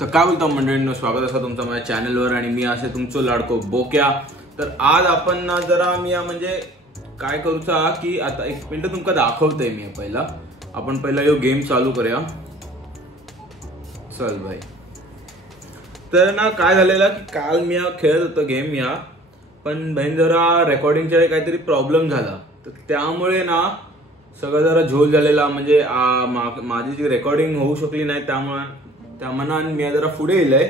तर काय बोलतो मंडळींनो, स्वागत असा तुमचं माझ्या चॅनलवर आणि मी असे तुमचं लाडको बोक्या। तर आज आपण ना जरा मी म्हणजे काय करूचा की आता एक मिनिट तुमका दाखवतोय मी। आपण पहिला यो गेम चालू करूया। चल भाई। तर ना काय झालेलं की काल मी खेळत होतो गेम या, पण बहीण जरा रेकॉर्डिंगचा काहीतरी प्रॉब्लेम झाला, तर त्यामुळे ना सगळं जरा झोल झालेला। म्हणजे माझी जी रेकॉर्डिंग होऊ शकली नाही, त्या मनान मी जरा पुढे येलय।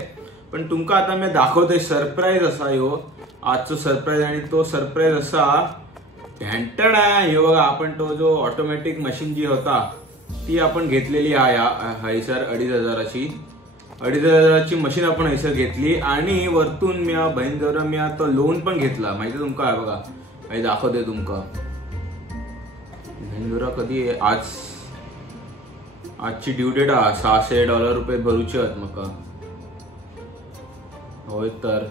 पण तुमका आता मी दाखवतोय सरप्राईज असा यो आजचं सरप्राईज। आणि तो सरप्राईज असा घंटड आहे। हे बघा, आपण तो जो ऑटोमॅटिक मशीन जी होता ती आपण घेतलेली आहे हैसर 2,500ची मशीन आपण हैसर घेतली। आणि वरतून मी बहीण जरा मी आता लोन पण घेतला, माहिती तुमका आहे बघा। मी दाखवते तुमका बहीण जरा कधी आजची ड्यू डेट $600 भरूची आहेत मका। होय तर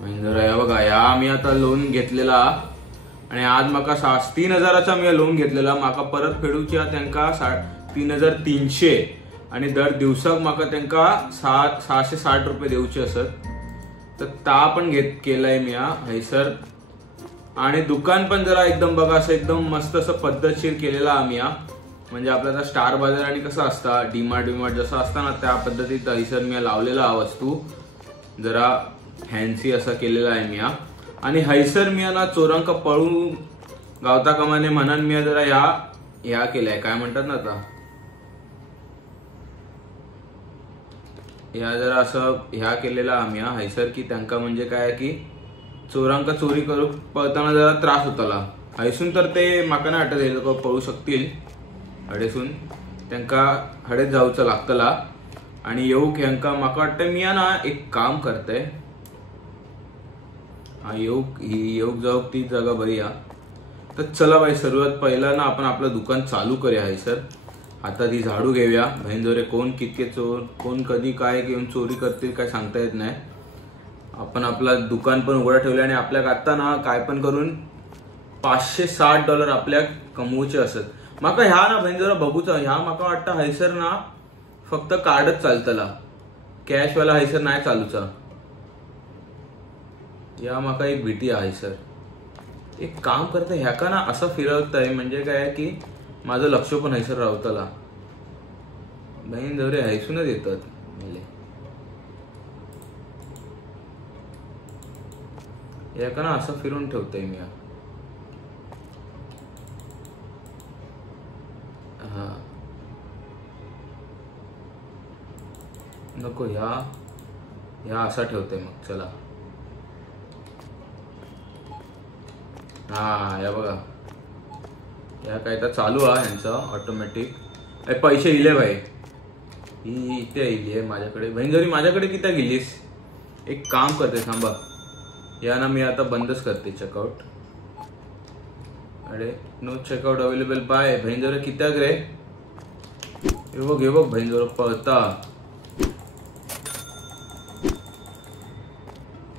महिंद्रा या बघा, या मी आता लोन घेतलेला आणि आज मका 3,000चा मी लोन घेतलेला। माका परत फेडूची त्यांका 3,300 आणि दर दिवसाक माका त्यांका $660 देऊचे असत। तर ता पण केलाय मी हैसर। आणि दुकान पण जरा एकदम बघा असं एकदम मस्त असं पद्धतशीर केलेला आम्ही म्हणजे आपल्याला स्टार बाजार आणि कसं असता डीमार्ट जसं असतं ना, त्या पद्धतीत हैसर मी लावलेला हा वस्तू जरा फॅन्सी असा केलेला आहे मी। आणि हैसर मी ना चोरांक पळून गावता कमाने म्हणून मी जरा ह्या केलाय, काय म्हणतात ना आता या जरा असं ह्या केलेला आम्ही हैसर की त्यांका म्हणजे काय की चोरांका चोरी करू पळताना जरा त्रास होताला। हैसून तर ते माका ना वाटत हे लोक पळू शकतील, हडेसून त्यांका हडेच जाऊचं लागतला। आणि येऊक ह्यांका माका वाटतं मी ना एक काम करतय, येऊक जाऊक ती जागा बरी तर चला बाई, सर्वात पहिला ना आपण आपलं दुकान चालू करूया हैसर। आता ती झाडू घेऊया। बहीणजोरे कोण कितके चोर कोण कधी काय घेऊन चोरी करतील काय सांगता येत नाही। आपण आपला दुकान पण उघडा ठेवलं आणि आपल्याक आता ना काय पण करून $560 आपल्या कमवूचे असत। माका ह्या ना बहीण जरा बघूचा, ह्या माका वाटतं हैसर ना फक्त कार्डच चालतला, कॅश वाला हैसर नाही चालूचा। या माका एक भीती आहे हैसर। एक काम करतं ह्या का ना असं फिरवतंय, म्हणजे काय की माझं लक्ष पण हैसर राहतला। बहीण जवरे हैसूनच येतात या का ना असं फिरून ठेवतोय मी। हा नको, ह्या असा ठेवतोय मग। चला हा या बघा, या काय तर चालू आहे यांचं ऑटोमॅटिक। पैसे इले भाई, ही इथे इली माझ्याकडे। बहीण जरी माझ्याकडे किती गेलीस, एक काम करते थांबा, या ना मी आता बंदच करते चेकआउट। अरे नो चेकआउट अवेलेबल बाय। बहीण जरा किती रे, हे बघ बहीण जरा पळता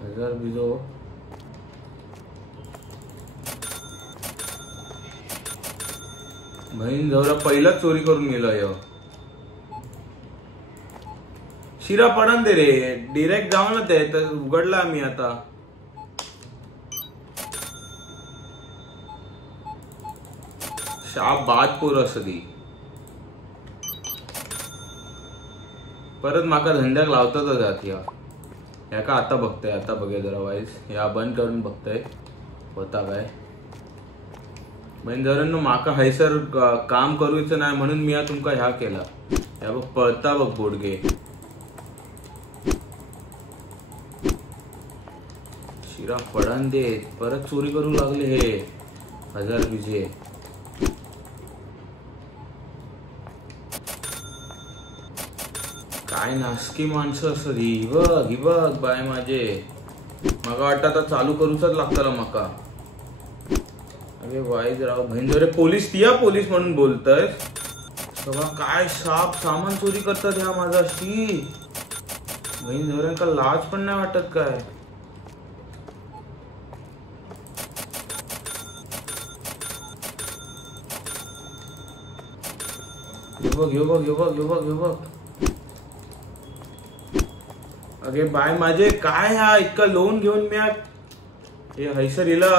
1000 बिजो। बहीण जवळ पहिलाच चोरी करून गेलो। शिरा पडन दे रे, डिरेक्ट जाऊन ते तर उघडला मी आता। शाप बाद पोर असती, परत माका धंद्याक लावताच जात या का। आता बघताय, आता बघे जरा वाईस या बंद करून बघताय होता काय। म्हणजे जरा माका हैसर काम करूच नाही म्हणून मी तुमका ह्या केला। या बघ पळता बघ बोडगे, शिरा पडन देत, परत चोरी करू लागले हे 1000 बिजे। काय नासकी माणसं असत ही बघ बाय माझे। मका वाटतं आता चालू करूच लागताला मका। अरे वाईज राव, बहीण जरे पोलीस म्हणून बोलतय बघा। काय सामान चोरी करतात ह्या माझ्याशी। बहीण जवळ्यांका लाज पण नाही वाटत काय। हे बघ अगे बाय माझे काय हा इतका लोन घेऊन मी हे हैसर हिला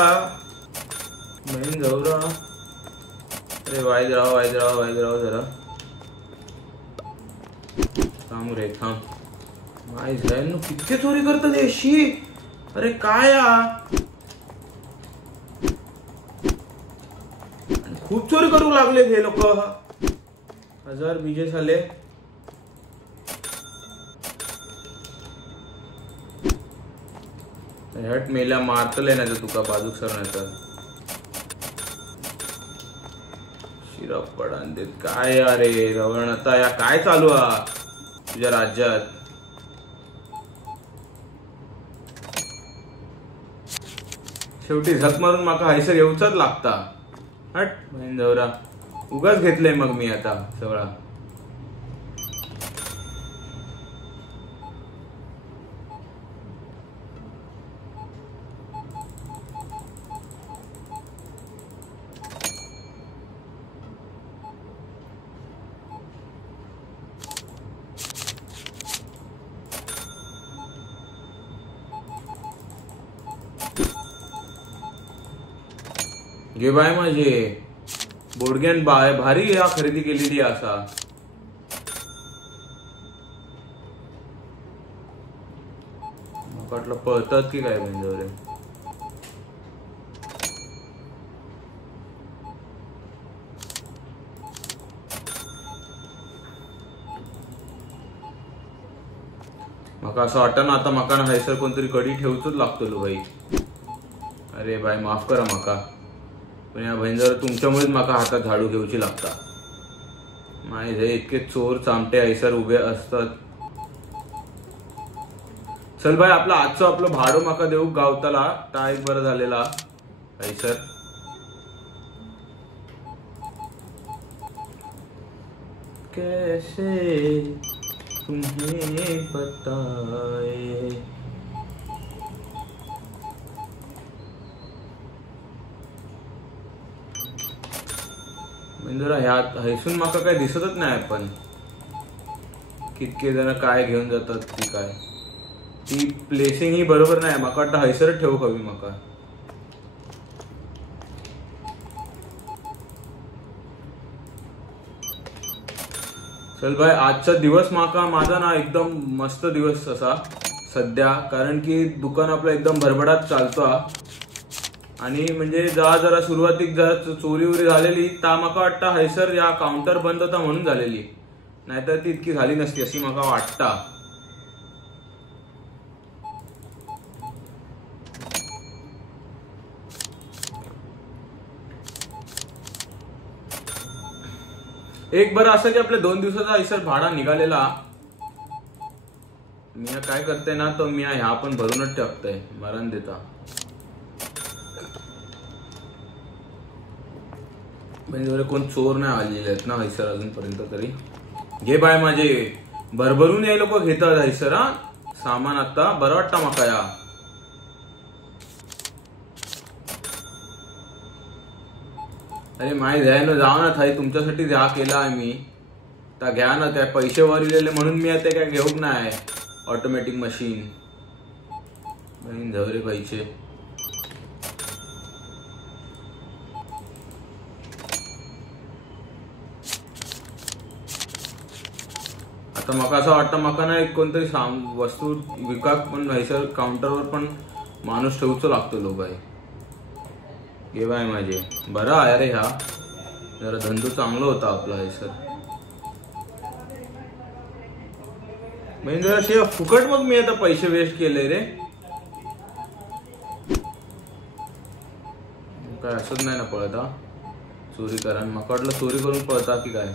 बहीण जाऊ रा. अरे वाईज राव जरा थांब रे थांब. माय जाईल कितके चोरी करतात अशी. अरे काय खूप चोरी करू लागले हे लोक. 1000 बीजे झाले. हट मेला मारतले नाही तर तुका बाजूक सर नाही तर शिरप पडान देत काय. अरे रवण आता या काय चालू तुझ्या राज्यात. शेवटी झक मारून माका हैसर येऊचाच लागता. हट बहीण जवरा उगाच घेतलंय मग मी आता सगळा. घे बाय माझे बोडग्यान भारी या खरेदी केलेली असा. वाटलं पळतात की काय बंदवरे. मका असं वाटतं ना आता मका हैसर कोणतरी कडी ठेवतोच लागतो भाई. अरे बाय माफ करा मका पण या बहिणीवर तुमच्यामुळेच माका हातात झाडू घेऊची लागता. माहिती इतके चोर चामटे हैसर उभे असतात. चल भाई आपलं भाडं माका देऊ गावताला ता एक बरं झालेला हैसर. कैसे तुम्हें बताए. म्हणजे ह्यात हैसून माका काय दिसतच नाही. पण कितके जण काय घेऊन जातात ती काय ती प्लेसिंग ही बरोबर नाही. माका वाटतं हैसरच ठेवू हवी माका. चल भाई आजचा दिवस माका माझा ना एकदम मस्त दिवस असा सध्या. कारण की दुकान आपलं एकदम भरभराट चालतो. आणि म्हणजे जरा सुरुवातीक जरा चोरी उरी झालेली ता माका वाटतं हैसर या काउंटर बंद होता म्हणून झालेली. नाहीतर ती इतकी झाली नसती अशी माका वाटता. एक बरं असं की आपल्या 2 दिवसाचा हैसर भाडा निघालेला. मी काय करते ना तर मी ह्या पण भरूनच टाकतोय मरण देता. म्हणजे कोण चोर नाही आलेले आहेत ना हैसर अजूनपर्यंत तरी. घे बाय माझे भरभरून हे लोक घेतात हैसर. हा सामान आता बरं वाटतं माका या. अरे माय द्यायला जाऊ ना थाई तुमच्यासाठी जा केला आहे मी. त्या घ्या ना त्या पैसे वरलेले म्हणून मी आता काय घेऊक नाही ऑटोमॅटिक मशीन. बहीण झवरे पैसे. आता मका असं वाटतं मका ना एक कोणतरी वस्तू विकाक पण हैसर काउंटरवर पण माणूस ठेवूच लागतो लोक आहे. हे बाय माझे बरा आहे रे. हा जरा धंदो चांगला होता आपला हैसर. म्हणजे जरा असे फुकट मग मी आता पैसे वेस्ट केले रे. काय असंच नाही ना पळता चोरी करा. मका वाटलं चोरी करून पळता की काय.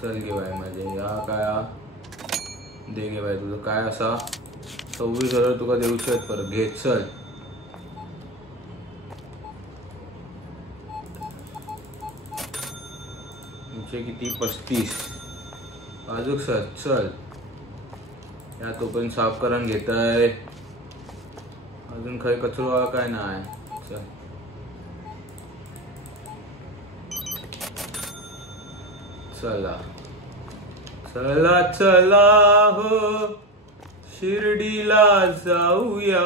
चल गे बाय माझे या काय दे गे बाय तुझं काय असा 26,000 तुका देऊचे आहेत परत. घे चल. तुमचे किती 35 अजून सर. चल या तो पण साफ करून घेत आहे. अजून काही कचरो काय नाही. चल चला चला चला हो शिर्डीला जाऊया.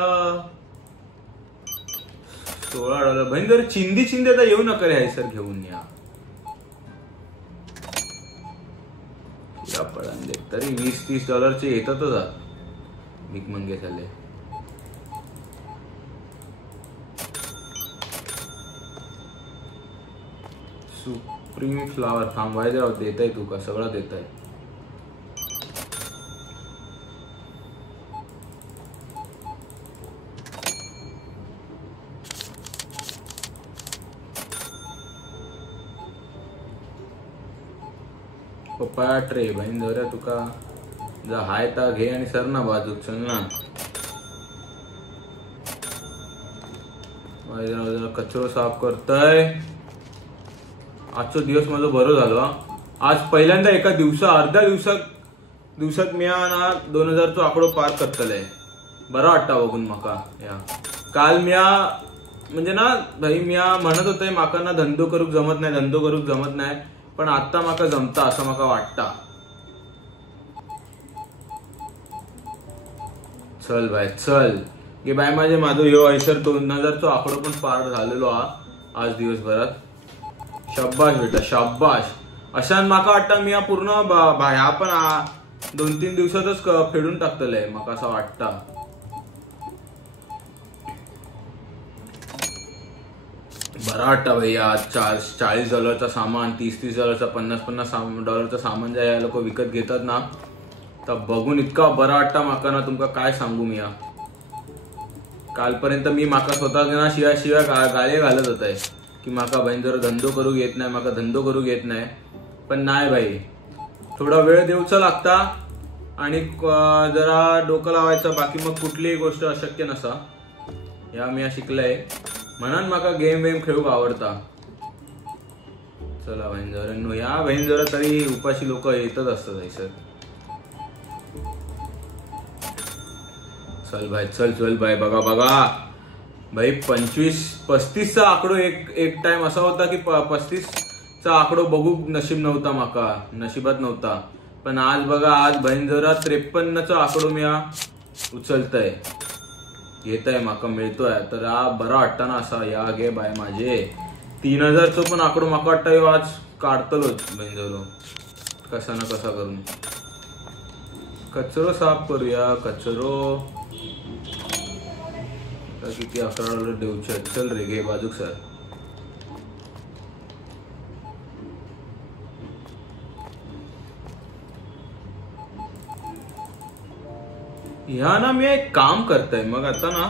$16 बहीण जर चिंदी आता येऊ नका रे, सर घेऊन या पडन दे. तरी $20-30 येतातच भीक मंगे झाले. सुप्रीम फ्लावर थांबवायचे राहते. देत आहे तू का सगळं देत आहे. पप्पा ट्रे बहीण जरा तुका जा हाय ता घे आणि सर ना बाजू चल ना. कचरो साफ करतय. आजचा दिवस माझा बरं झालो. आज पहिल्यांदा एका अर्ध्या दिवसात मी ना 2000 आकडो पार करतलंय. बरा वाटता बघून माका. या काल म्या म्हणजे ना भाई म्या म्हणत होते माका ना धंदो करूक जमत नाही पण आता माका जमता असं माका वाटता. चल बाय चल की बाय माझो ह्यो ऐसर 2000 आकडो पण पार झालेलो आज दिवसभरात. शाबाश बेटा शाबाश. अशान माका वाटतं मी पूर्ण ह्या पण 2-3 दिवसातच फेडून टाकतलंय माका असं वाटतं. बरा वाटतं भाई. आज $40 सामान, $30 $50 सामान जे या लोक विकत घेतात ना तर बघून इतका बरा वाटतं माका ना तुमका काय सांगू मी. कालपर्यंत मी माका स्वतः ना शिव्या गाळे घालत होते की माका बहीण जरा धंदो करू येत नाही पण नाही भाई. थोडा वेळ देऊचा लागता आणि जरा डोकं लावायचं. बाकी मग कुठलीही गोष्ट अशक्य नसा. या मी शिकलंय म्हणून माका गेम खेळूक आवडता. चला बहीण जरा या बहीण जरा तरी उपाशी लोक येतच असतात सर. चल भाई. बघा भाई 35 आकडो एक टाइम असा होता की 35 आकडो बघू नशिबात नव्हता. पण आज बघा आज बहीण जरा 53 आकडो मी उचलतय घेताय माका मिळतोय तर बरा वाटतं ना असा. या घे बाय माझे 3000 पण आकडो माका वाटतं आज काढतलोच बहीण जरा कसा ना कसा करून. कचरो साफ करूया. कचरो किती $11 देऊचे. चल रे घे बाजूक सर. ह्या ना मी एक काम करताय मग आता ना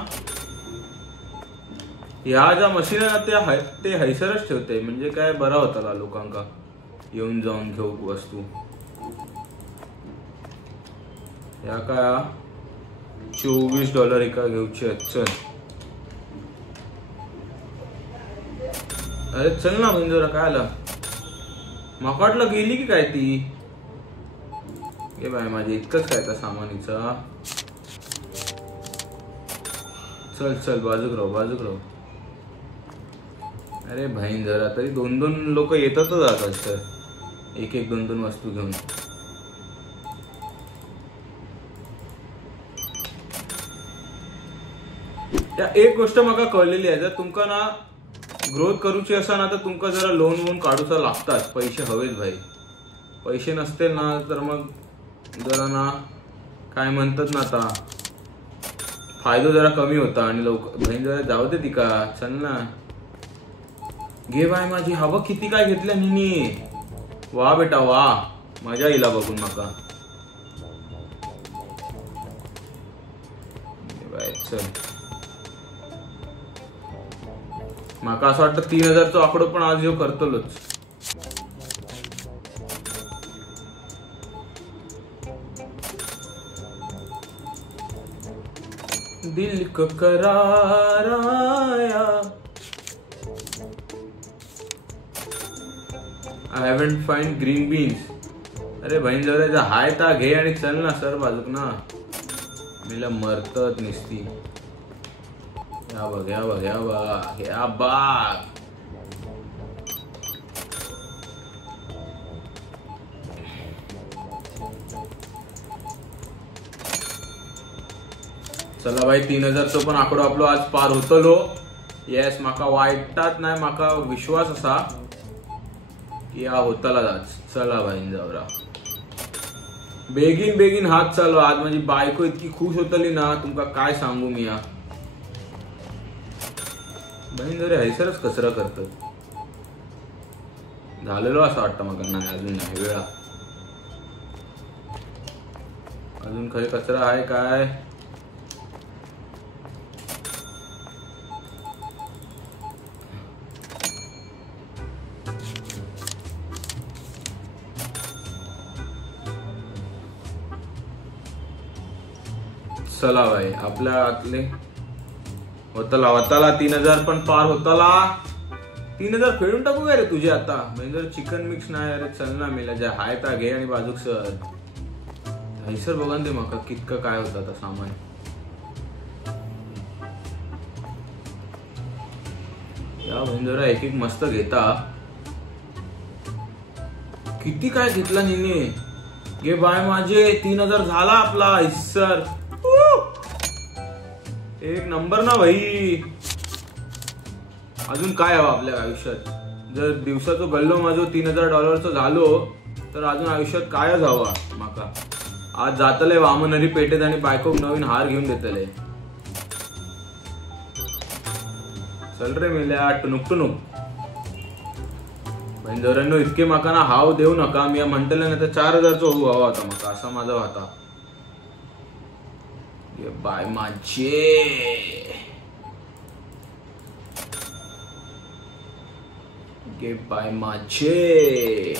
ह्या ज्या मशीन आहे ते हैसरच ठेवते म्हणजे काय बरा होता लोकांका येऊन जाऊन घेऊ वस्तू. या काय $24 एका घेऊचे. चल अरे चल ना म्हणजे जरा काय आला माका वाटलं गेली की काय ती. हे बाय माझे इतकंच काय त्या सामानीचा. चल बाजूक राहू. अरे बहीण जरा तरी 2-2 लोक येतातच आता सर एक 2-2 वस्तू घेऊन. एक गोष्ट माका कळलेली आहे. जर तुमका ना ग्रोथ करूची असा ना तर तुमका जरा लोन काढूचा लागतात. पैसे हवेच भाई. पैसे नसतील ना तर मग जरा ना काय म्हणतात ना आता फायदा जरा कमी होता आणि लोक बहीण जरा जाऊ दे ती का. चल ना घे बाय माझी. हवं किती काय घेतल्या निनी. वा बेटा वा मजा येईल बघून माका. चल माका असं वाटतं 3000 आकडो पण आज ह्यो करतलोच. दिल को करार आया. I haven't find green beans. अरे बहीण जरा हाय ता घे आणि चल ना सर बाजूक ना. मीला मरतत निसती. या बघ. चला भाई 3000 पण आकडो आपलो आज पार होतलो. येस माका वाईटात नाही, माका विश्वास असा की हा होतला आज. चला भाई जावरा बेगीन बेगीन हात चालू. आज माझी बायको इतकी खुश होतली ना तुमका काय सांगू मी. बहीण जरी हैसरच कचरा करतात झालेलो असं वाटतं मग. नाही अजून नाही वेळा, अजून खरे कचरा आहे काय. चला भाई आपल्या आतले होताला 3000 पण पार होताला. 3000 फेडून टाकू काय रे तुझे आता. म्हणजे जर चिकन मिक्स नाही अरे चल ना मेला ज्या हाय ता घे आणि बाजूक सर हैसर बघा दे माका कितकं काय होतं आता सामान. या महिंद्रा एक एक मस्त घेता. किती काय घेतला निने घे बाय माझे. 3000 झाला आपला हैसर. एक नंबर ना भाई. अजून काय हवं आपल्या आयुष्यात. जर दिवसाचं गल्लो माझं $3000 झालो तर अजून आयुष्यात कायच हवा माका. आज जातले वामनरी पेठेत आणि बायकोक नवीन हार घेऊन देतले. चल रे मेल्या टुनुक टुनुक. बहिणींनो इतके माका ना हाव देऊ नका. मी म्हणतले ना तर 4000 होऊ हवा होता माका असा माझा होता. बाय माझे गे बाय माझे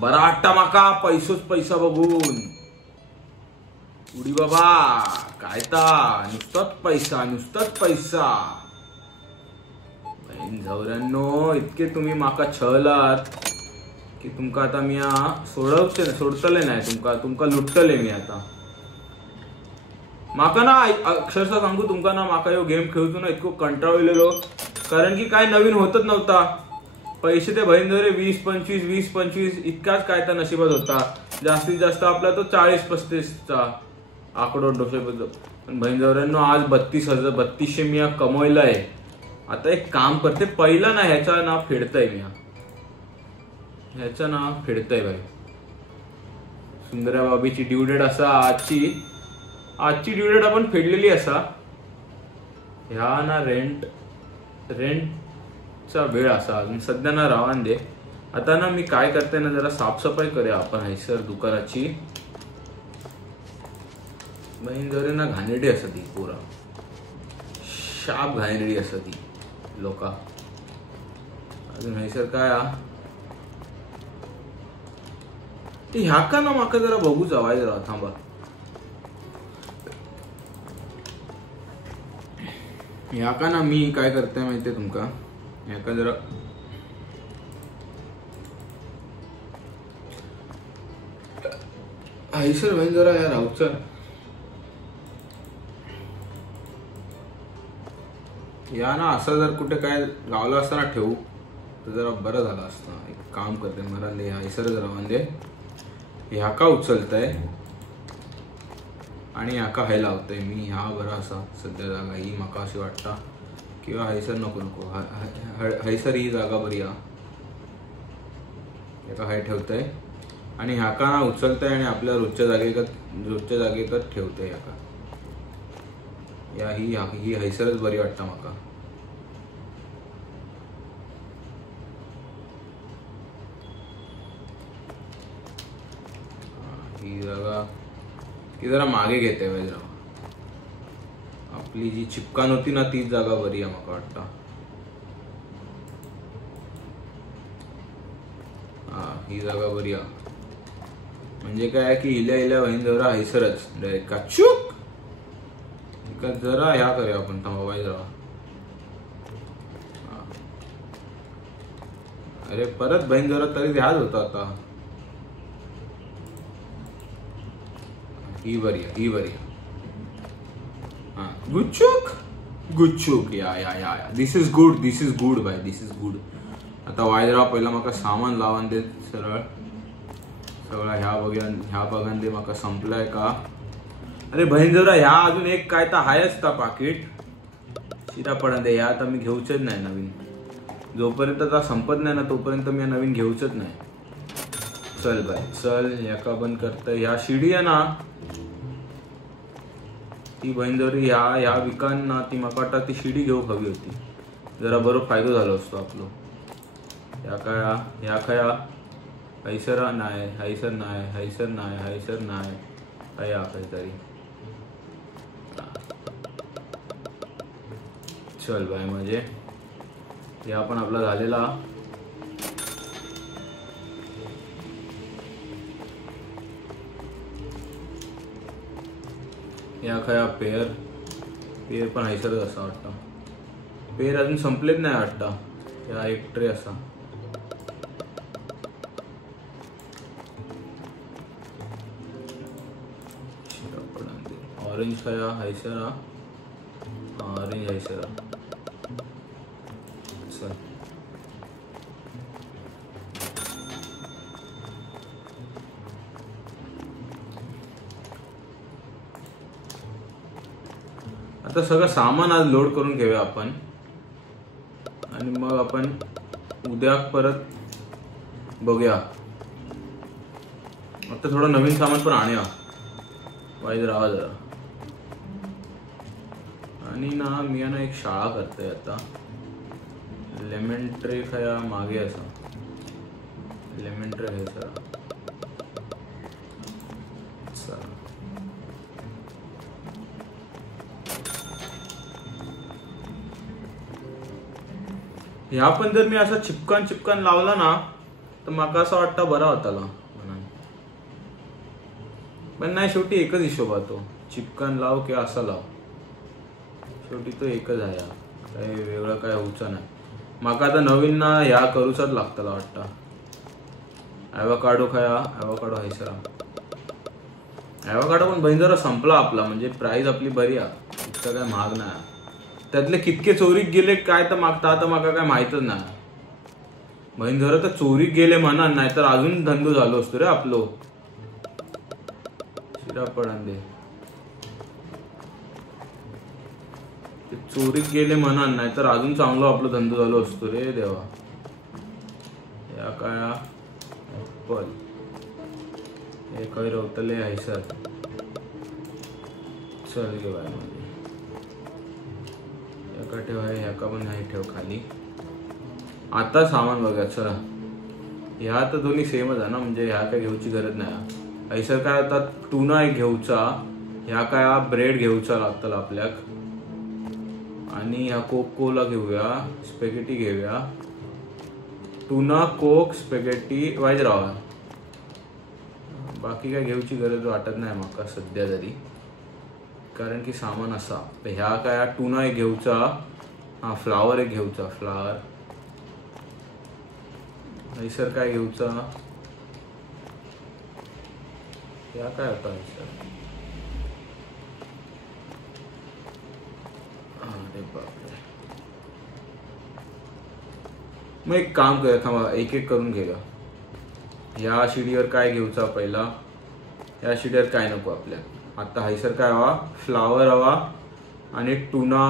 बरा वाटता माका. पैसोच पैसा बघून उडी बाबा काय ता नुसताच पैसा नुसताच पैसा. बहीण झवऱ्यांनो इतके तुम्ही माका छळलात की तुमका आता मी सोडतले नाही. तुमका लुटतले मी आता. माका ना अक्षरशः सांगू तुमका ना माका यो गेम खेळतो ना इतकं कंटाळलेलो. कारण की काय नवीन होतच नव्हता. पैसे ते बहीण जरे 20-25 इतकाच काय तर नशिबात होता. जास्तीत जास्त आपला तो 40-35चा आकडो डोक्याबद्दल. पण बहीण जवळ्यांनो आज 3200 मी कमवलाय. आता एक काम करते पहिला ना ह्याचा ना फेडतय मी. ह्याचा ना फेडतय भाई. सुंदरा बाबीची ड्यू डेट असा आजची ड्यू डेट आपण फेडलेली असा. ह्या ना रेंटचा वेळ असा अजून सध्या ना रावान दे. आता ना मी काय करते ना जरा साफसफाई करूया आपण हैसर दुकानाची. बहीण जरे ना घाणेरडी असत ती पुरा शाप घाणेरडी असत ती लोका. अजून हैसर काय ह्या का ना माका जरा बघू जावाय जरा थांबा. ह्या का ना मी काय करते माहितीये तुमका. ह्या का जरा हैसर बहीण जरा या राऊचा या ना असं जर कुठे काय गावला असताना ठेवू तर जरा बरं झालं असतं. एक काम करते मला हैसर जरा म्हणजे ह्या का उचलतय आणि ह्या का हाय लावतय मी. ह्या बरा असा सध्या जागा ही माका अशी वाटता किंवा हैसर नको हैसर ही जागा बरी ह्याका हाय ठेवतय आणि ह्या का ना उचलतय आणि आपल्या रोजच्या जागेकच ठेवतय. ह्याका या ही हैसरच बरी वाटता माका. ही जागा ती जरा मागे घेते जरा. आपली जी चिपकान होती ना तीच जागा बरी आहे माका वाटता. ही जागा बरी आहे. म्हणजे काय की हिल्या बहीण जरा हैसरच डायरेक्ट काचूक जरा ह्या करूया आपण. थांबा जरा. अरे परत बहीण जरा तरी ह्याच होता आता. ही बरी गुच्छूक या this is good bye this is good. आता वायदरा पहिला माका सामान लावून दे सरळ सगळा ह्या बघान दे माका संपलाय का. अरे बहिणजोरा ह्या अजून एक काय तर आहेच का पाकिट शिरा पडा दे. या आता मी घेऊच नाही नवीन. जोपर्यंत आता संपत नाही ना तोपर्यंत मी नवीन घेऊच नाही. चल बाय चल. याका बंद करत. ह्या शिडी आहे ना ती बहिणजोरी ह्या विकांना ती माका वाटतं ती शिडी घेऊ हवी होती. जरा बरोबर फायदा झालो असतो आपलो. ह्या खया हैसर नाही हैसर नाही हैसर नाही हैसर नाही काय काहीतरी. चल बाय म्हणजे या पण आपला झालेला. या खया पेअर पण हैसरच असा वाटतं. पेअर अजून संपलेच नाही वाटतं. या एक ट्रे असा. ऑरेंज खया हैसरा ऑरेंज हैसरा. चल आता सगळं सामान आज लोड करून घेऊया आपण आणि मग आपण उद्या परत बघूया. आता थोडं नवीन सामान पण आणूया. वाईज राहा जरा. आणि ना मी ना एक शाळा करतोय आता. लेमन ट्रे खया मागे असा. लेमन ट्रे हे सर. ह्या पण जर मी असा चिपकन लावला ना तर माका असं वाटतं बरा होताला. पण नाही शेवटी एकच हिशोब तो. चिपकन लाव किंवा असा लाव शेवटी तो एकच आहे. काही वेगळं काय होऊच नाही. माका आता नवीन ना ह्या करूचाच लागतला वाटतं. ॲव्होकाडो खया ॲव्होकाडो हैसरा. ॲव्होकाडो पण बहिणजरा संपला आपला. म्हणजे प्राइस आपली बरी आहे. इतकं काय महाग नाही. त्यातले कितके चोरीक गेले काय तर मागता आता माका काय माहितच नाही. बहिणजरा तर चोरीक गेले म्हणा नाही तर अजून धंदो झालो असतो रे आपलो. शिरा पडन दे. चोरीक गेले म्हणा नाही तर अजून चांगलो आपला धंदो झालो असतो रे देवा. या काय ऍपल हे काही रवतले हैसर. चल गे बाय. मध्ये याका ठेव आहे याका पण नाही ठेव खाली. आता सामान बघा. चला ह्या तर दोन्ही सेमच आहे ना. म्हणजे ह्या काय घेऊची गरज नाही. हैसर काय आता टुना एक घेऊचा. ह्या काय ब्रेड घेऊचा लागतला आपल्याक. आणि ह्या कोक कोला घेऊया. स्पॅगेटी घेऊया. टुना कोक स्पॅगेटी वाईज राहा. बाकी काय घेऊची गरज वाटत नाही माका सध्या तरी. कारण की सामान असा. ह्या काय टुना एक घेऊचा. हा फ्लावर एक घेऊचा. फ्लावर हैसर काय घेऊचा. या काय होता हैसर. अरे बापरे. मग एक काम करूया थांबा. एक एक करून घेऊया. या शिडीवर काय घेऊचा पहिला. या शिडीवर काय नको आपल्या. आता हैसर काय हवा. फ्लावर हवा आणि टुना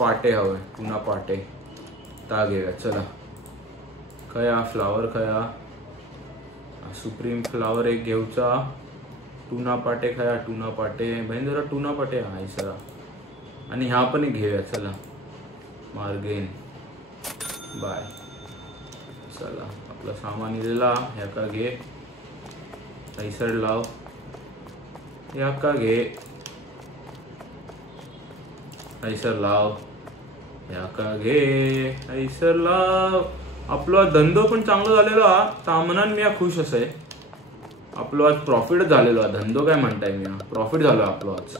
पाटे हवे. टुना पाटे ता घेऊया. चला खया फ्लावर खया सुप्रीम फ्लावर एक घेऊचा. टुना पाटे खया टुना पाटे. बहीण जरा टुना पाटे हैसरा. आणि ह्या पण एक घेऊया. चला मार्गेन बाय. चला आपला सामान इलेला. ह्या का घे हैसर लाव. या का घे हैसर लाव. या का घे हैसर लाव. आपला धंदो पण चांगला झालेला. तामनान मी खुश असे. आपलो आज प्रॉफिट झालेलो. धंदो काय म्हणताय मी प्रॉफिट झालो आपलो आज.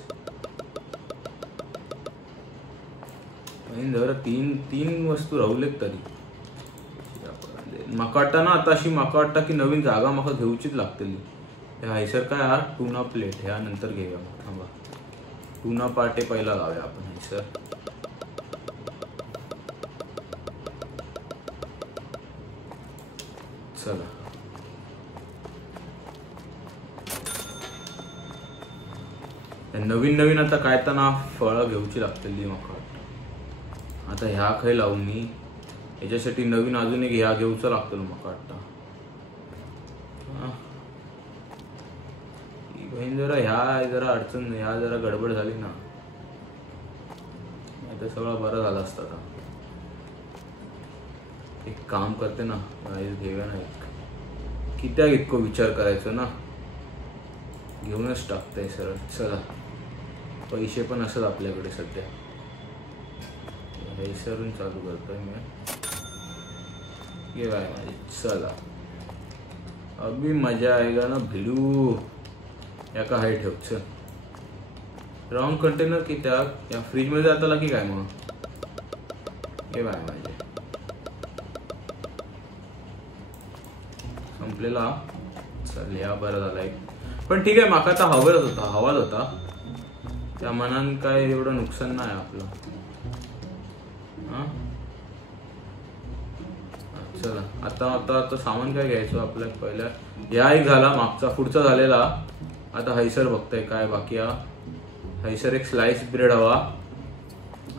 जरा तीन वस्तू राहुलेत तरी. माका वाटतं ना आता अशी माका वाटतं की नवीन जागा माका घेऊचीच लागतली. ह्या हैसर काय यार टुना प्लेट ह्या नंतर घेऊया. थांबा टुना पाटे पहिला लावूया आपण. हैसर चला नवीन नवीन आता काय तर ना फळं घेऊची लागतली म्हाका. आता ह्या खंय लावून मी याच्यासाठी नवीन अजून एक ह्या घेऊचं लागतलो म्हाका वाटतं. बहीण जरा ह्या जरा अडचण, ह्या जरा गडबड झाली ना आता सगळं बरं झालं असतं. आता एक काम करते ना घेऊया ना, एक कित्याक इतको विचार करायचो ना, घेऊनच टाकतंय सरळ. चला पैसे पण असत आपल्याकडे सध्या, हैसरून चालू करतोय मी. ये बाय माझी. चला अभी मजा आएगा ना भिडू. याका हाय ठेव. चल रॉंग कंटेनर की त्या या फ्रीज मध्ये जाताला की काय मग. ये बाय माझे संपलेला. चल या बरं झाला एक. पण ठीक आहे, माका आता हवाच होता त्या मनान काय एवढं नुकसान नाही आपलं. चला आता आता आता सामान काय घ्यायचं आपल्या. पहिल्या या एक झाला, मागचा पुढचा झालेला. आता हैसर बघताय काय बाकी. हैसर एक स्लाइस ब्रेड हवा.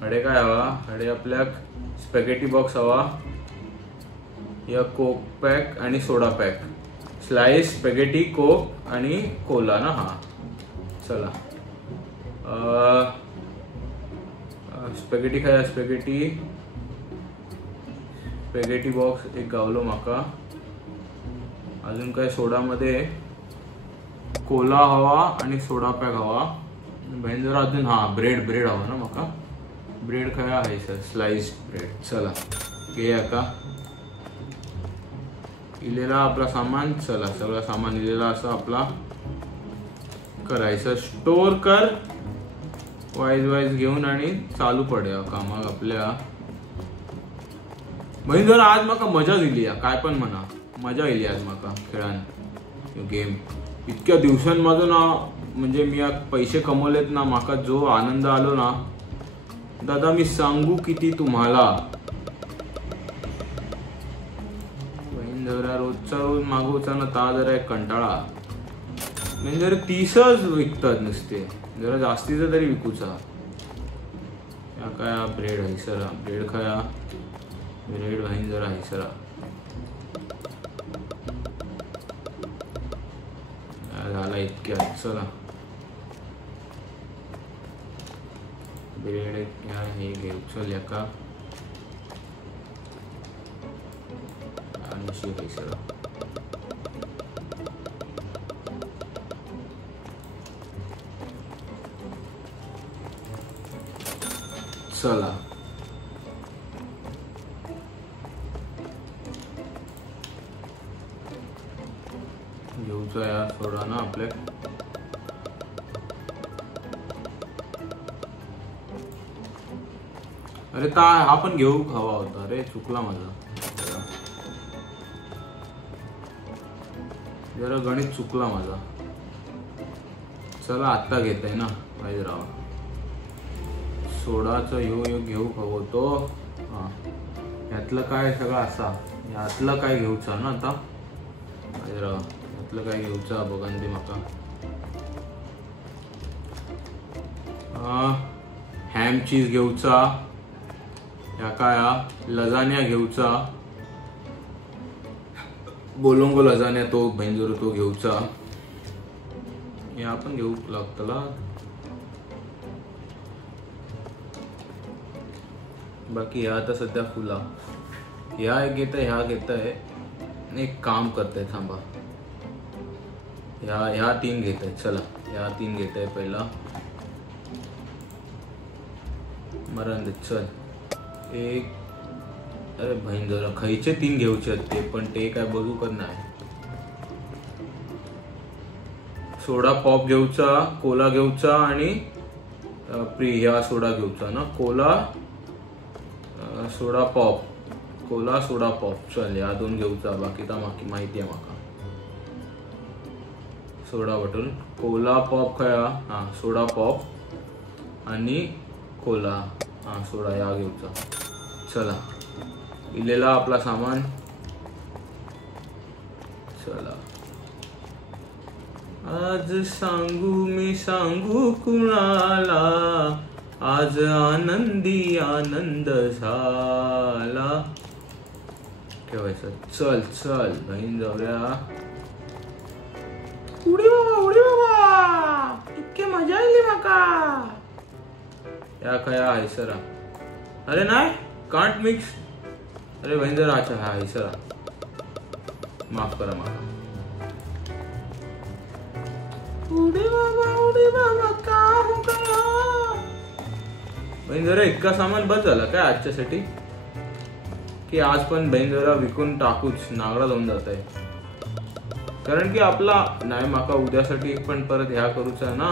हडे काय हवा, हडे आपल्या स्पॅगेटी बॉक्स हवा, या कोक पॅक आणि सोडा पॅक. स्लाइस स्पॅगेटी कोक आणि कोला ना. हा चला स्पॅगेटी खाया. स्पॅगेटी बॉक्स एक गावलो माका. अजून काय सोडामध्ये कोला हवा आणि सोडा पॅक हवा. बहीण जरा अजून ब्रेड हवा ना माका. ब्रेड खाया आहे सर, स्लाइस ब्रेड. चला घे का इलेला आपला सामान. चला सगळं सामान इलेला असं आपला करायचं. स्टोर कर वाईज घेऊन आणि चालू पडूया कामाक आपल्या. बहीण जरा आज माका मजा दिली, काय पण म्हणा मजा येईल आज माका खेळान गेम. इतक्या दिवसांमधून ना म्हणजे मी पैसे कमवलेत ना, माका जो आनंद आलो ना दादा मी सांगू किती तुम्हाला. बहीण जरा रोजचा रोज मागवचा ना ता जरा एक कंटाळा. म्हणजे जरा 30च विकतात नुसते, जरा जास्तीचा तरी विकूचा. या काय ब्रेड हैसरा, ब्रेड खाया. ब्रेड बहीण जरा हैसरा. झाला इतक्या. चला ब्रेड हे घेऊ. चल एका आणि हैसरा. चला घेऊचा या सोडा ना आपल्या. अरे हा पण घेऊ हवा होता रे, चुकला माझा जरा गणित चुकला माझा. चला आत्ता घेत आहे ना पाहिजे राव. सोडाचं घेऊ हवतो. हा यातलं काय सगळं असा, यातलं काय घेऊचा ना आता पाहिजे राव. यातलं काय घेऊचा बघा ते माका. हॅम चीज घेऊचा. या काय लजान्या घेऊचा. बोलोंगो लजान्या तो भेंजूर तो घेऊचा. या पण घेऊ लागतला. बाकी ह्या आता सध्या फुला. ह्या एक घेत आहे, ह्या घेत आहे. एक काम करते थांबा. ह्या 3 घेत आहे. चला ह्या 3 घेत आहे पहिला. मरण दे. चल एक. अरे बहीण जरा खयचे 3 घेऊचे ते पण ते काय बघू कर नाही. सोडा पॉप घेऊचा, कोला घेऊचा आणि ह्या सोडा घेऊचा ना. कोला सोडा पॉप, कोला सोडा पॉप. चल या 2 घेऊचा. बाकी तर माहिती आहे माका. सोडा बॉटल कोला पॉप खाया. हा सोडा पॉप आणि कोला. हा सोडा या घेऊचा. चला इलेला आपला सामान. चला आज मी सांगू कुणाला, आज आनंदी आनंद झाला. ठेवायचं. चल चल बहीण जाऊया. उडी बाबा इतकी मजा आली माका. या काय आहे सरा. अरे नाही कांट मिक्स. अरे बहीण जरा अच्छा हा आहे सरा. माफ करा माका. उडी बाबा का हो गया. बहीण जरा इतका सामान बस झाला काय आजच्यासाठी की आज पण बहीण जरा विकून टाकूच नागडा जाऊन जात आहे. कारण की आपला नाही माका उद्यासाठी पण परत ह्या करूचा ना.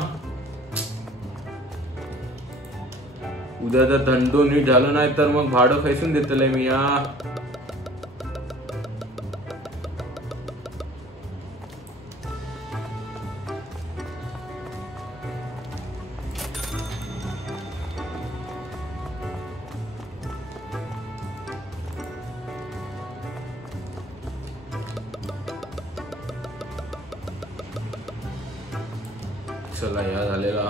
उद्या जर धंदो नीट झालं नाही तर मग भाडं खैसून देतलंय मी या. चला या झालेला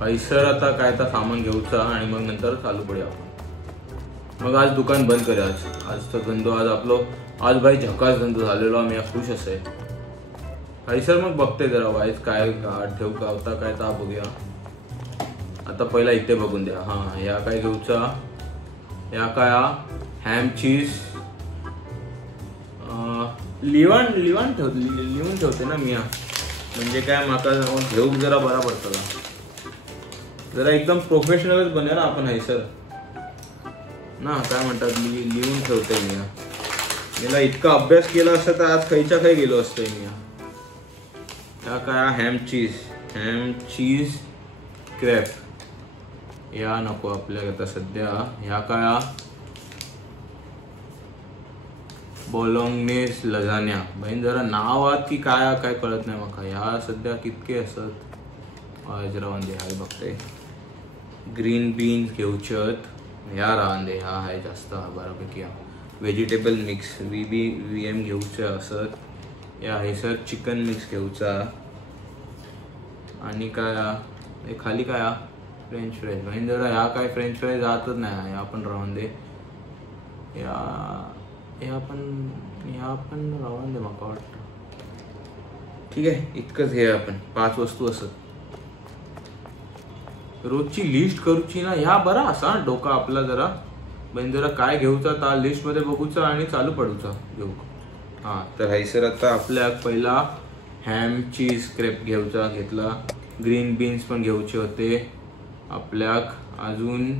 पैसर. आता काय तर सामान घेऊचा आणि मग नंतर चालू पडूया आपण. मग आज दुकान बंद करूया. आज तर धंदो आज आपलो आज भाई झकास धंदो झालेलो. आम्ही खुश असे पैसर. मग बघते जरा वाईज काय ठेवू का होता काय ता बघूया. आता पहिला इथे बघून द्या. हा या काय घेऊचा. या काय हॅम चीज लिवून ठेवते ना मी. म्हणजे काय माका घेऊक जरा बरा पडतो. जरा एकदम प्रोफेशनलच बने ना आपण हैसर ना. काय म्हणतात लिहून ठेवते मी. मला इतका अभ्यास केला असता तर आज खैच्या काही गेलो असतोय मी. या काय हॅम चीज क्रॅप या नको आपल्याला आता सध्या. ह्या काय बोलोग्नेस लजान्या. बहीण जरा नाव आहात की काय काय कळत नाही माका. ह्या सध्या कितके असत राहून दे. हाय बघते. ग्रीन बीन्स घेऊचत. ह्या राहून दे. ह्या आहे जास्त बऱ्यापैकी. व्हेजिटेबल मिक्स VBVM घेऊचे असत. या आहे सर चिकन मिक्स घेऊचा. आणि काय खाली काय फ्रेंच फ्राईज. बहीण जरा ह्या काय फ्रेंच फ्राईज जातच नाही. ह्या पण राहून दे. ह्या पण राहून दे माका वाटतं. ठीक आहे इतकंच हे आपण 5 वस्तू असत. रोजची लिस्ट करूची ना. ह्या बरा असा डोका आपला जरा. बहीण जरा काय घेऊचा ता लिस्ट मध्ये बघूचा आणि चालू पडूचा घेऊ. हा तर हैसर आता आपल्या पहिला हॅम चीज क्रेप घेतला. ग्रीन बीन्स पण घेऊचे होते आपल्याक. अजून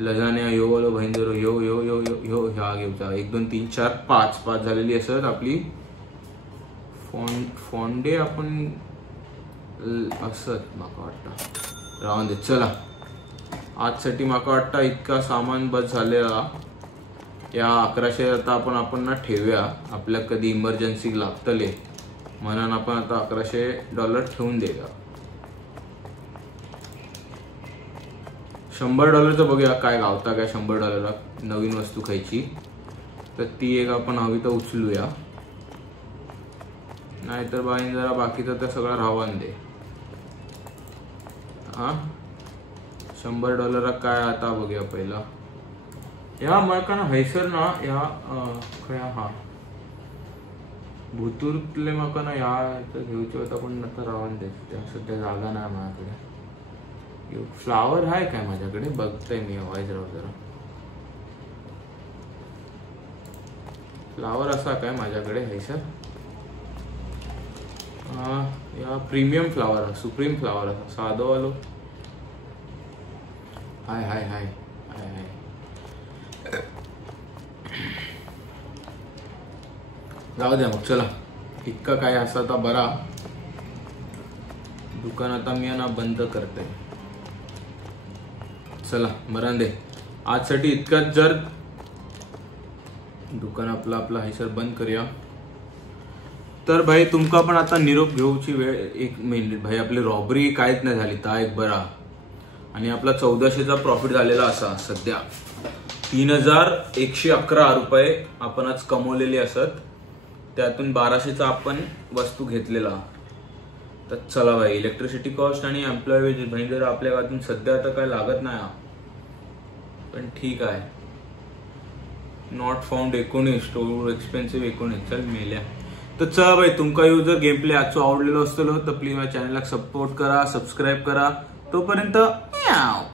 लजान्या यो वालो बहीण जरा यो यो यो यो यो ह्या घेऊचा. 1 2 3 4 5 झालेली असत आपली. फॉन्डे आपण असत माका वाटतं. राहून दे. चला आजसाठी माका वाटतं इतका सामान बस झालेला. या 1100 आता आपण ना ठेवूया. आपल्या कधी इमर्जन्सी लागतले म्हणून आपण आता $1100 ठेवून देऊया. $100 बघूया काय गावता काय. $100 नवीन वस्तू खायची तर ती एक आपण हवी तर उचलूया. नाहीतर बाईन जरा बाकीचं तर सगळं राहून दे. हा $100 काय आता बघूया पहिला. या मला हैसर ना या हा भुतूरतले माका ना या घेऊचे होता पण आता राहून दे. सध्या जागा नाही माझ्याकडे. फ्लावर आहे काय माझ्याकडे बघतोय मी. वाईज राहू जरा. फ्लावर असा काय माझ्याकडे हैसर. या प्रीमियम फ्लावर सुप्रीम फ्लावर असा साधो वालो. हाय हाय हाय हाय हाय. जाऊ द्या मग. चला इतका काय असा आता बरा. दुकान आता मी ना बंद करते. चला बरं दे आजसाठी इतकंच. जर दुकान आपला हैसर बंद करूया तर भाई तुमका पण आता निरोप घेऊची वेळ. 1 मिनिट भाई आपली रॉबरी काहीच नाही झाली ता एक बरा. आणि आपला 1400चा प्रॉफिट झालेला असा. सध्या 3111 रुपये आपण आज कमवलेले असत. त्यातून 1200चा आपण वस्तू घेतलेला. तर चला भाई, इलेक्ट्रिसिटी कॉस्ट आणि एम्प्लॉय वेजेस भाई आपल्या गावातून सध्या आता काय लागत नाही, पण ठीक आहे. Not found 19, store expensive 19. चल मेल्या. तर चला भाई, तुमका ह्यो जर गेम प्ले आजचो आवडलेलो असतो तर प्लीज माझ्या चॅनलला सपोर्ट करा, सबस्क्राईब करा. तोपर्यंत